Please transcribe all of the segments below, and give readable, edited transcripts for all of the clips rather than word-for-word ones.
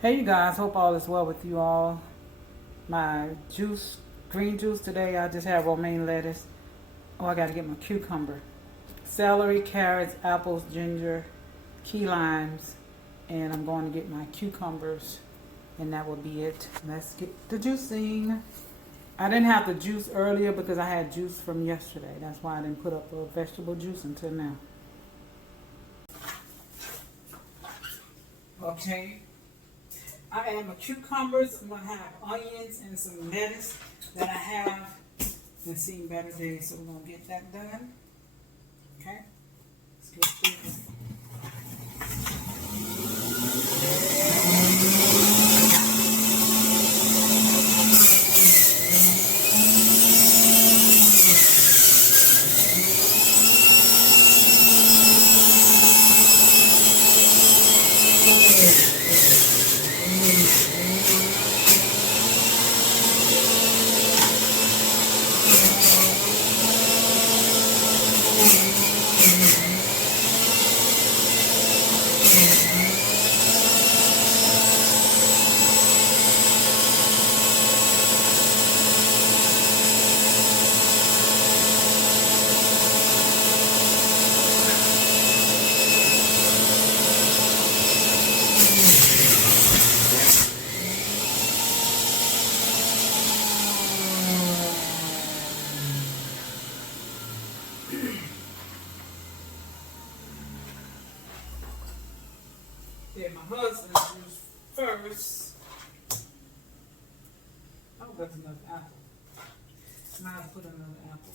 Hey you guys, hope all is well with you all. My juice, green juice today, I just have romaine lettuce. Oh, I gotta get my cucumber. Celery, carrots, apples, ginger, key limes, and I'm going to get my cucumbers, and that will be it. Let's get the juicing. I didn't have the juice earlier because I had juice from yesterday. That's why I didn't put up a vegetable juice until now. Okay, I add my cucumbers. I'm gonna have onions and some lettuce that I have been seeing better days, so we're gonna get that done. Okay, let's get this. Get my husband's juice first. Oh, that's another apple. Might have to put another apple.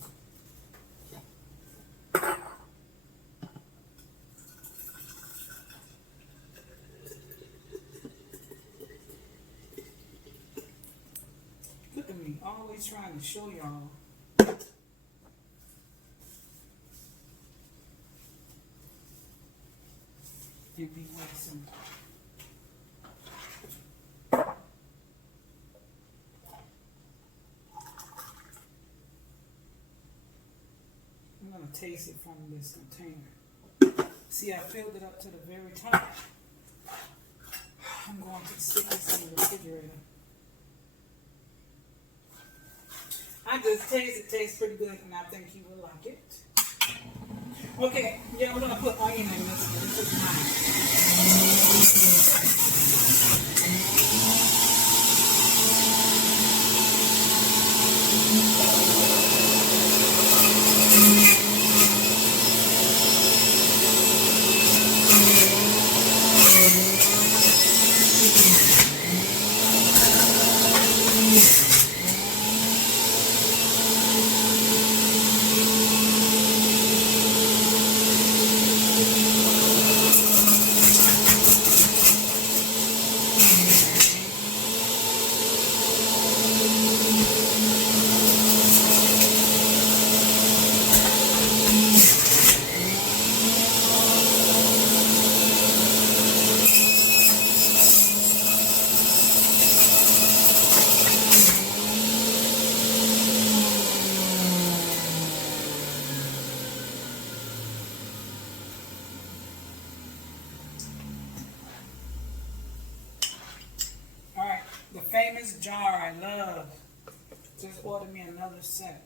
Look at me, always trying to show y'all. It'd be way simple. I'm gonna taste it from this container. See, I filled it up to the very top. I'm going to stick this in the refrigerator. I just taste it, tastes pretty good, and I think you will like it. Okay, yeah, we're gonna put onion in this one. This is all right. The famous jar I love. Just order me another set.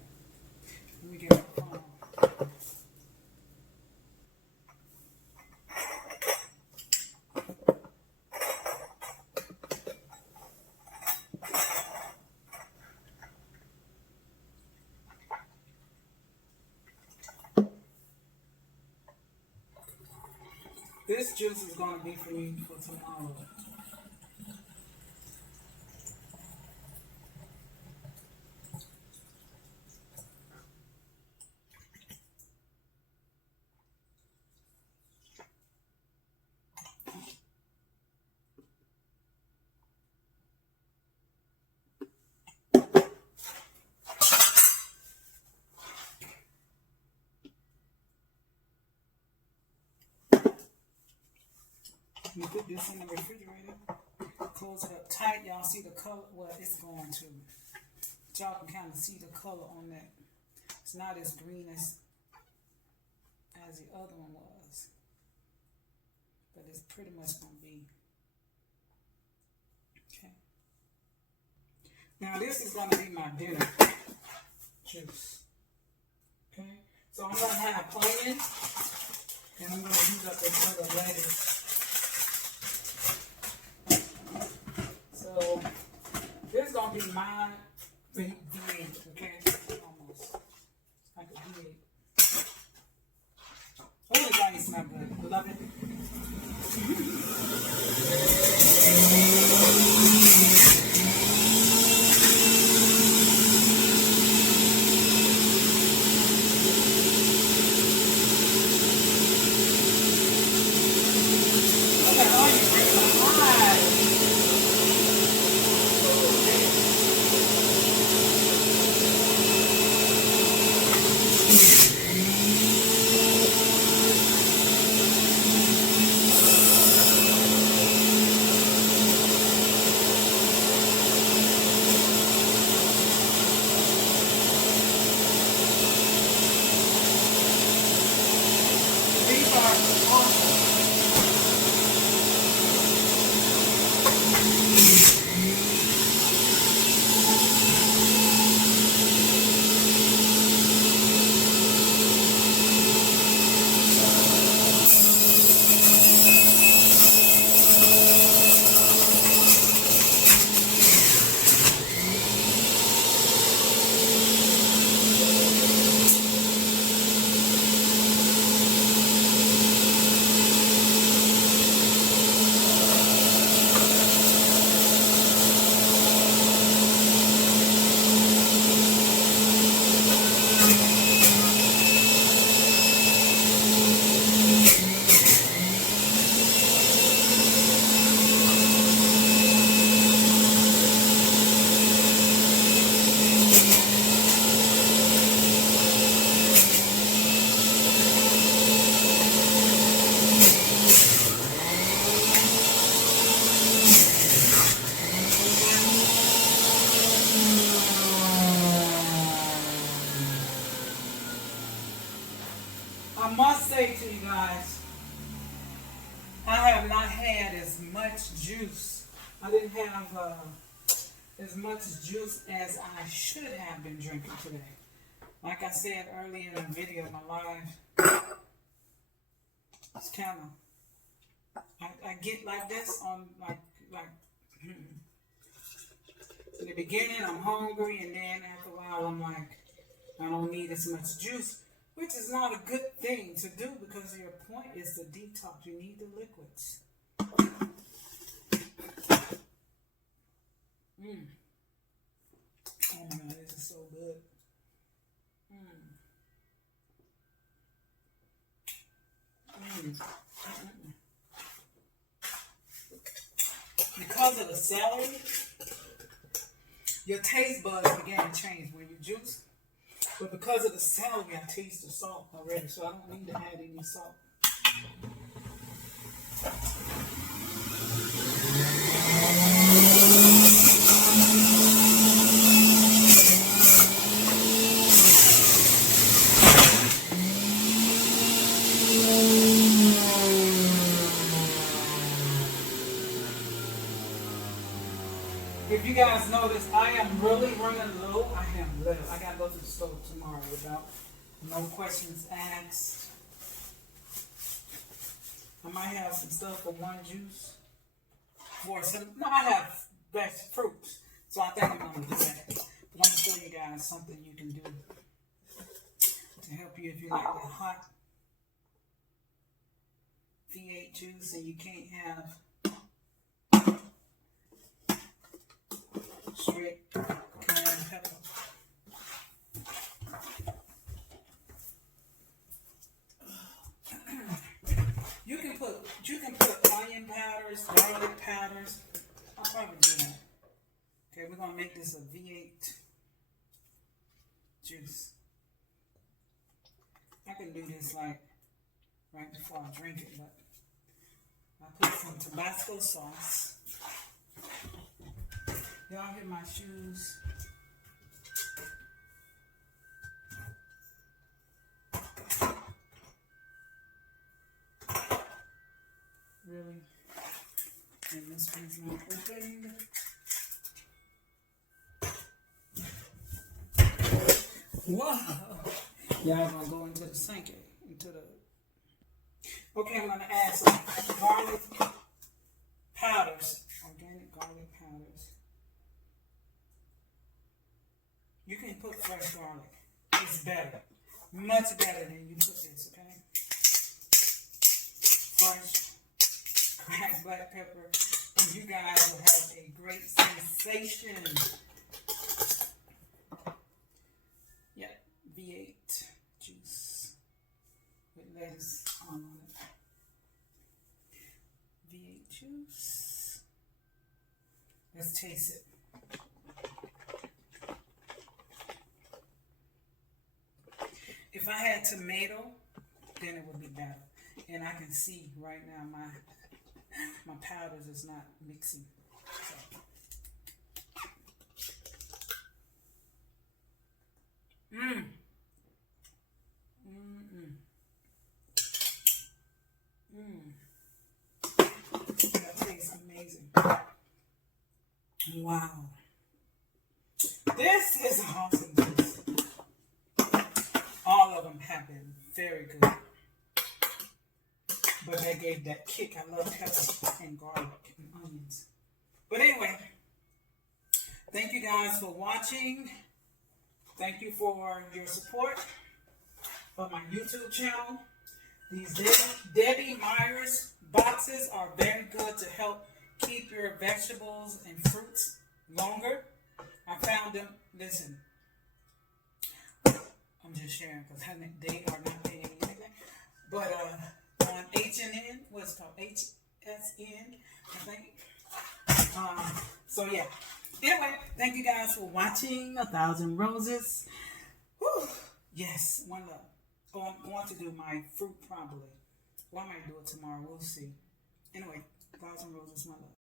Let me get my phone. This juice is gonna be for me for tomorrow. You put this in the refrigerator, close it up tight. Y'all see the color? Well, it's going to. But y'all can kind of see the color on that. It's not as green as the other one was, but it's pretty much going to be Now this is going to be my dinner juice. Okay, so I'm going to have onion, and I'm going to use up this other lettuce. So this is going to be my V8, okay? Almost like a V8. Oh, it's going to smell good. Love it. I must say to you guys, I have not had as much juice. I didn't have as much juice as I should have been drinking today. Like I said earlier in the video, my life, it's kind of, I get like this on like in the beginning I'm hungry, and then after a while I'm like, I don't need as much juice. Which is not a good thing to do, because your point is to detox. You need the liquids. Oh my God, this is so good. Because of the celery, your taste buds began to change when you juice. But because of the celery, I taste the salt already, so I don't need to add any salt. If you guys notice, I am really running low. I gotta go to the store tomorrow without no questions asked. I might have some stuff for one juice. I have best fruits. So I think I'm gonna do that. But I'm gonna show you guys something you can do to help you if you like the hot V8 juice and you can't have straight cayenne pepper. You can put onion powders, garlic powders. I'll probably do that. Okay, we're gonna make this a V8 juice. I can do this like right before I drink it, but I put some Tabasco sauce. Y'all hear my shoes? Really? And this one's not opened. Wow. Y'all gonna go into the sink, into the. Okay, I'm gonna add some garlic powders, organic garlic powders. You can put fresh garlic. It's better, much better than you put this. Okay, fresh cracked black pepper, and you guys will have a great sensation. Yeah, V8 juice with lettuce on it. V8 juice. Let's taste it. If I had tomato, then it would be better. And I can see right now my powders is not mixing. So. That tastes amazing. Wow. This is awesome. All of them have been very good. But they gave that kick. I love pepper and garlic and onions. But anyway, thank you guys for watching. Thank you for your support for my YouTube channel. These Debbie Myers boxes are very good to help keep your vegetables and fruits longer. I found them, listen, I'm just sharing because they are not paying me anything. But on H&N, what's it called? HSN, I think. So yeah. Anyway, thank you guys for watching 1,000 Roses. Whew. Yes, one love. Oh, I want to do my fruit probably. Well, I might do it tomorrow. We'll see. Anyway, 1,000 Roses, my love.